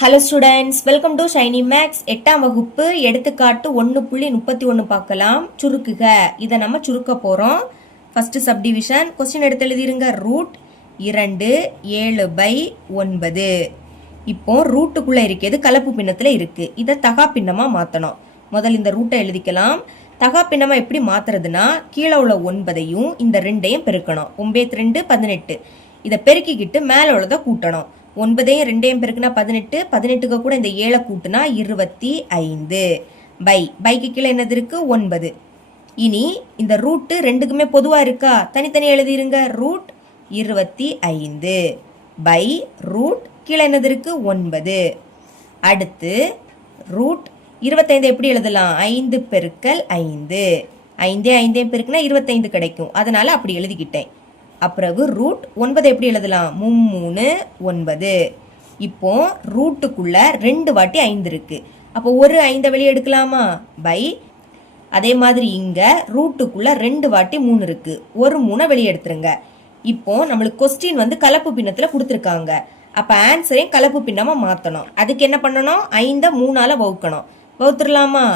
Hello students, welcome to Shiny Max. 8ஆம் வகுப்பு எடுத்துக்காட்டு 1.31 பார்க்கலாம். சுருக்குக. இதை நம்ம சுருக்க போகிறோம். ஃபர்ஸ்ட் சப்டிவிஷன் கொஸ்டின் எடுத்து எழுதிருங்க. ரூட் 2 7/9. இப்போ ரூட்டுக்குள்ளே இருக்கிறது கலப்பு பின்னத்தில் இருக்குது. இதை தகா பின்னமாக மாற்றணும். முதல் இந்த ரூட்டை எழுதிக்கலாம். தகா பின்னமாக எப்படி மாற்றுறதுன்னா, கீழே உள்ள 9ஐயும் இந்த 2ஐயும் பெருக்கணும். 9 2 18. இதை பெருக்கிக்கிட்டு மேலே உள்ளதை கூட்டணும். 9ஐயும் 2ஐயும் பெருக்குனா 18. 18க்கு கூட இந்த 7 கூட்டுனா 25. பைக்கு கீழே என்னது இருக்கு? 9. இனி இந்த ரூட்டு ரெண்டுக்குமே பொதுவாக இருக்கா? தனித்தனி எழுதிருங்க. ரூட் 25 பை ரூட் கீழே என்னது இருக்கு? 9. அடுத்து ரூட் 25 எப்படி எழுதலாம்? 5 பெருக்கல் 5. 5ஐயும் பெருக்குனா 25 கிடைக்கும். அதனால அப்படி எழுதிக்கிட்டேன். அப்புறம் ரூட் 9 எப்படி எழுதலாம்? 3 9. இப்போ ரூட்டுக்குள்ள 2 வாட்டி 5 இருக்கு. அப்போ ஒரு 5 வெளியே எடுக்கலாமா? பை அதே மாதிரி இங்க ரூட்டுக்குள்ள 2 வாட்டி 3 இருக்கு. ஒரு 3 வெளியே எடுத்துருங்க. இப்போ நம்மளுக்கு கொஸ்டின் வந்து கலப்பு பின்னத்துல கொடுத்துருக்காங்க. அப்ப ஆன்சரையும் கலப்பு பின்னமா மாத்தணும். அதுக்கு என்ன பண்ணணும்? 5 3ஆல வகுக்கணும். வகுத்துடலாமா?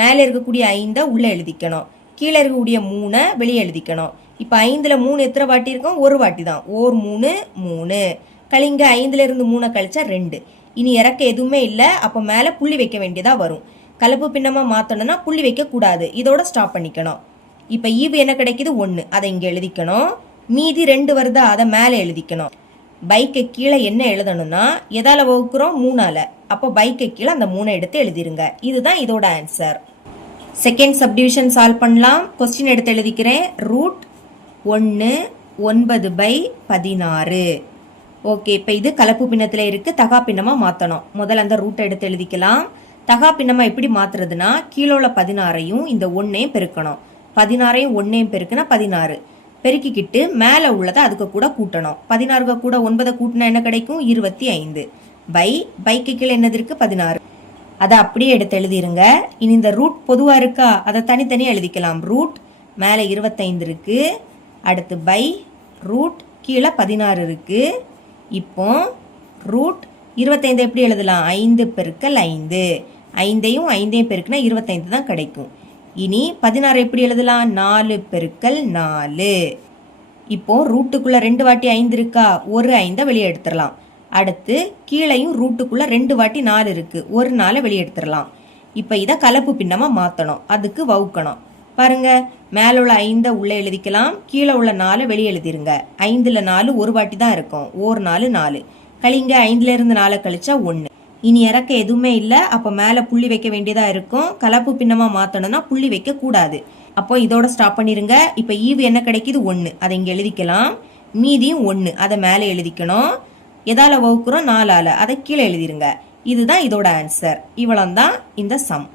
மேலே இருக்கக்கூடிய 5 உள்ள எழுதிக்கணும். கீழே இருக்கக்கூடிய 3 வெளியே எழுதிக்கணும். இப்போ 5ல் 3 எத்தனை வாட்டி இருக்கும்? ஒரு வாட்டி தான். 3 3. கழிங்க 5ல் இருந்து 3 கழிச்சா 2. இனி இறக்க எதுவுமே இல்லை. அப்போ மேலே புள்ளி வைக்க வேண்டியதா வரும். கலப்பு பின்னமாக மாற்றணும்னா புள்ளி வைக்கக்கூடாது. இதோட ஸ்டாப் பண்ணிக்கணும். இப்போ ஈவு என்ன கிடைக்குது? 1. அதை இங்கே எழுதிக்கணும். மீதி 2 வருதா? அதை மேலே எழுதிக்கணும். பைக்கை கீழே என்ன எழுதணும்னா, எதால வகுக்கிறோம்? 3ஆல. அப்போ பைக்கை கீழே அந்த 3 எடுத்து எழுதிருங்க. இதுதான் இதோட ஆன்சர். செகண்ட் சப்டிவிஷன் சால்வ் பண்ணலாம். கொஸ்டின் எடுத்து எழுதிக்கிறேன். ரூட் 1 9/16. ஓகே, இப்போ இது கலப்பு பின்னத்தில் இருக்குது. தகா பின்னமாக மாற்றணும். முதல்ல அந்த ரூட்டை எடுத்து எழுதிக்கலாம். தகா பின்னமாக எப்படி மாற்றுறதுனா, கீழே உள்ள 16ஐயும் இந்த 1ஐயும் பெருக்கணும். 16ஐயும் 1ஐயும் பெருக்குனா 16. பெருக்கிக்கிட்டு மேலே உள்ளதை அதுக்கு கூட கூட்டணும். 16க்கு கூட 9 கூட்டினா என்ன கிடைக்கும்? 25. பைக்கு கீழே என்னது இருக்கு? 16. அதை அப்படியே எடுத்து எழுதிருங்க. இனி இந்த ரூட் பொதுவாக இருக்கா? அதை தனித்தனியாக எழுதிக்கலாம். ரூட் மேலே 25 இருக்கு. அடுத்து பை ரூட் கீழே 16 இருக்கு. இப்போ ரூட் 25 எப்படி எழுதலாம்? 5 பெருக்கல் 5. 5ஐயும் பெருக்குனா 25 தான் கிடைக்கும். இனி 16 எப்படி எழுதலாம்? 4 பெருக்கல் 4. இப்போ ரூட்டுக்குள்ள 2 வாட்டி 5 இருக்கா? ஒரு 5 வெளியே எடுத்துடலாம். அடுத்து கீழையும் ரூட்டுக்குள்ள 2 வாட்டி 4 இருக்கு. ஒரு 4 வெளியே எடுத்துடலாம். இப்போ இதை கலப்பு பின்னமாக மாற்றணும். அதுக்கு வகுக்கணும். பாருங்க, மேலே உள்ள 5 உள்ளே எழுதிக்கலாம். கீழே உள்ள 4 வெளியே எழுதிருங்க. 5ல் 4 ஒரு வாட்டி தான் இருக்கும். ஒரு 4 4. கழிங்க 5ல் இருந்து 4 கழிச்சா 1. இனி இறக்க எதுவுமே இல்லை. அப்போ மேலே புள்ளி வைக்க வேண்டியதா இருக்கும். கலப்பு பின்னமாக மாற்றணும்னா புள்ளி வைக்க கூடாது. அப்போ இதோட ஸ்டாப் பண்ணிருங்க. இப்போ ஈவு என்ன கிடைக்குது? 1. அதை இங்கே எழுதிக்கலாம். மீதியும் 1. அதை மேலே எழுதிக்கணும். எதால வகுக்கிறோம்? 4ஆல. அதை கீழே எழுதிருங்க. இதுதான் இதோட ஆன்சர். இவ்வளவுதான் இந்த சம்.